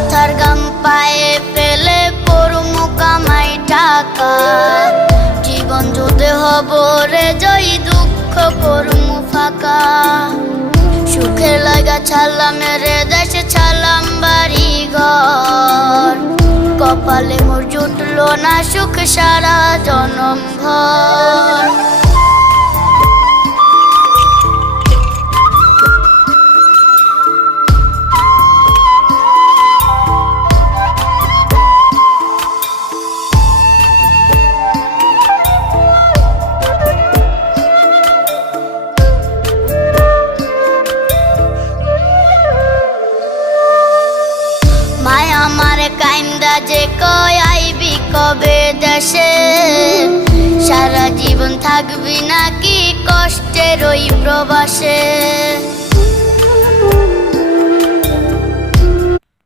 মাথার গাম পায়ে ফেলে পড়মু কামাই টাকা, জীবন যুদ্ধে হব রে জয়ী, দুঃখ করমু ফাঁকা। সুখের লাগা ছাড়লাম রে দেশে, ছাড়লাম বাড়ি ঘর, কপালে মোর জুটলো না সুখ সারা জনম ভর। আমারে কাইন্দা যে কয় আইবি কবে দেশে, সারা জীবন থাকবি নাকি কষ্টের ওই প্রবাসে।